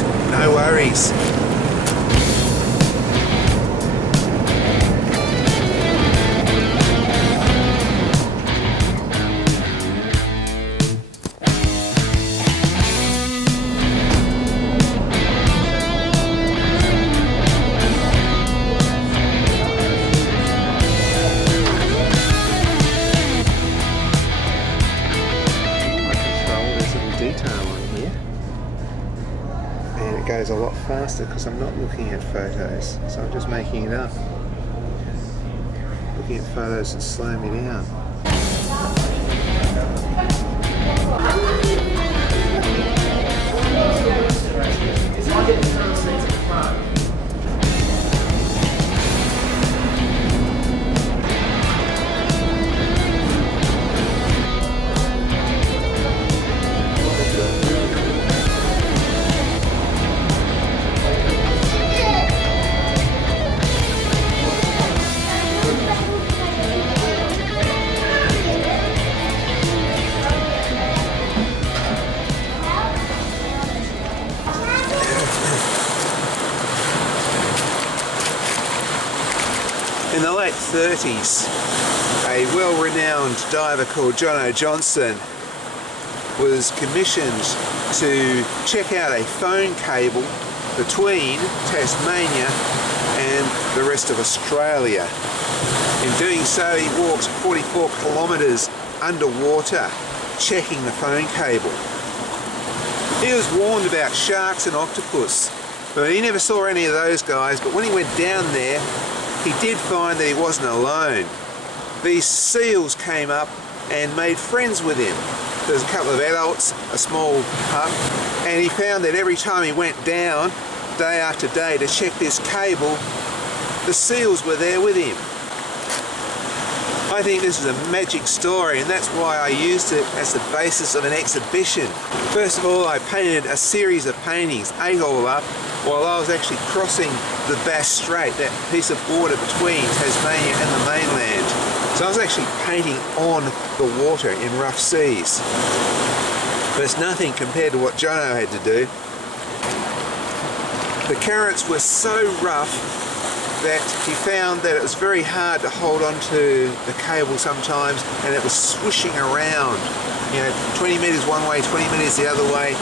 worries, no worries. It goes a lot faster because I'm not looking at photos, so I'm just making it up. Looking at photos and slowing me down. In the late 30s, a well-renowned diver called Johnno Johnson was commissioned to check out a phone cable between Tasmania and the rest of Australia. In doing so, he walked 44 kilometres underwater checking the phone cable. He was warned about sharks and octopus, but he never saw any of those guys. But when he went down there, he did find that he wasn't alone. These seals came up and made friends with him. There was a couple of adults, a small pup, and he found that every time he went down, day after day, to check this cable, the seals were there with him. I think this is a magic story, and that's why I used it as the basis of an exhibition. First of all, I painted a series of paintings, 8 all up, while I was actually crossing the Strait, that piece of border between Tasmania and the mainland. So I was actually painting on the water in rough seas. But it's nothing compared to what Johnno had to do. The currents were so rough that he found that it was very hard to hold on to the cable sometimes, and it was swishing around, you know, 20 metres one way, 20 metres the other way,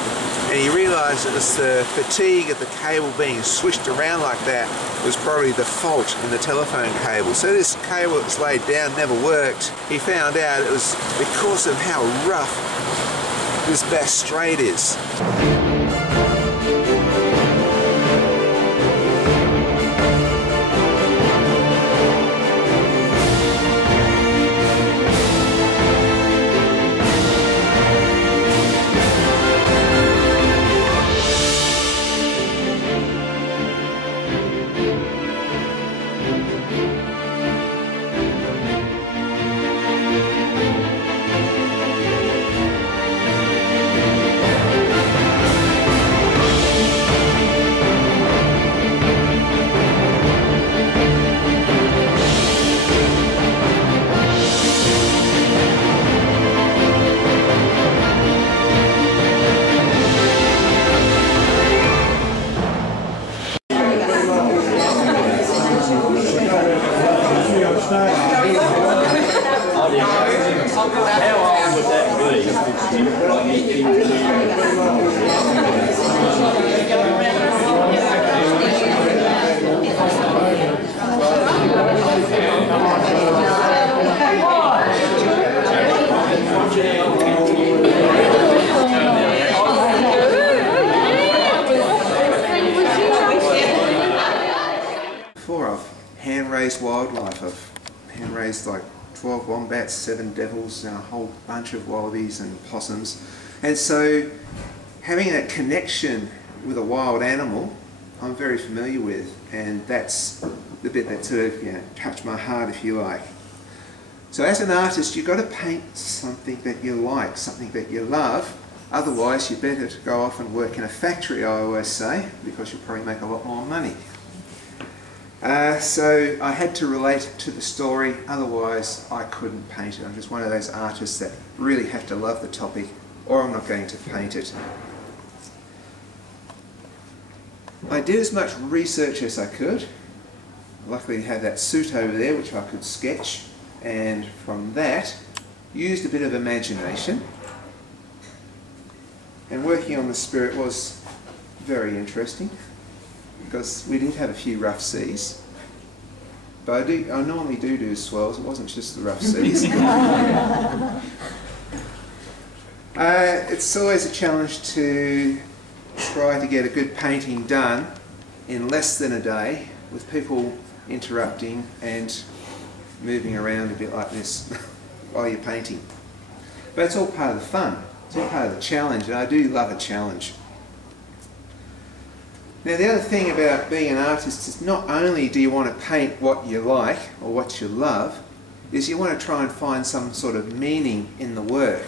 and he realised it was the fatigue of the cable being swished around like that was probably the fault in the telephone cable. So this cable that was laid down never worked. He found out it was because of how rough this Strait is. Hand-raised wildlife. I've hand-raised like 12 wombats, 7 devils, and a whole bunch of wallabies and possums. And so having that connection with a wild animal, I'm very familiar with, and that's the bit that sort of, you know, touched my heart, if you like. So as an artist, you've got to paint something that you like, something that you love. Otherwise, you're better to go off and work in a factory, I always say, because you'll probably make a lot more money. So I had to relate to the story, otherwise I couldn't paint it. I'm just one of those artists that really have to love the topic, or I'm not going to paint it. I did as much research as I could. Luckily I had that suit over there which I could sketch, and from that used a bit of imagination, and working on the Spirit was very interesting because we did have a few rough seas, but I normally do swells. It wasn't just the rough seas. It's always a challenge to try to get a good painting done in less than a day with people interrupting and moving around a bit like this while you're painting. But it's all part of the fun. It's all part of the challenge, and I do love a challenge. Now the other thing about being an artist is not only do you want to paint what you like or what you love, is you want to try and find some sort of meaning in the work.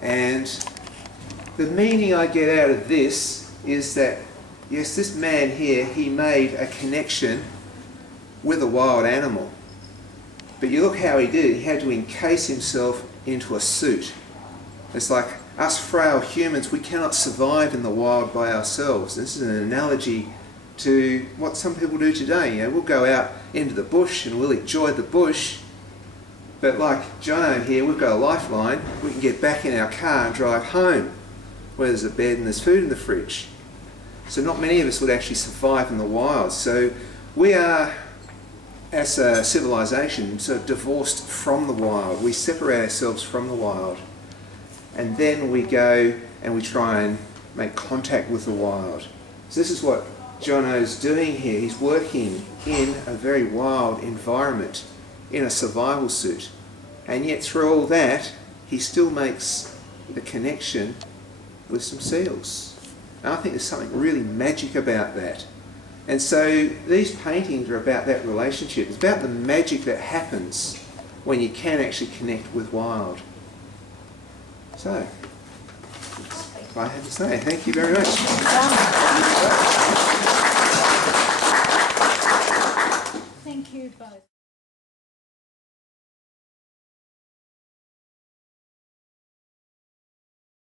And the meaning I get out of this is that, yes, this man here, he made a connection with a wild animal. But you look how he did it. He had to encase himself into a suit. It's like us frail humans, we cannot survive in the wild by ourselves. This is an analogy to what some people do today. You know, we'll go out into the bush and we'll enjoy the bush, but like Johnno here, we've got a lifeline. We can get back in our car and drive home, where there's a bed and there's food in the fridge. So not many of us would actually survive in the wild. So we are, as a civilization, sort of divorced from the wild. We separate ourselves from the wild, and then we go and we try and make contact with the wild. So this is what Johnno's doing here. He's working in a very wild environment, in a survival suit, and yet through all that he still makes the connection with some seals. And I think there's something really magic about that. And so these paintings are about that relationship. It's about the magic that happens when you can actually connect with wild. So, that's what I had to say. Thank you very much.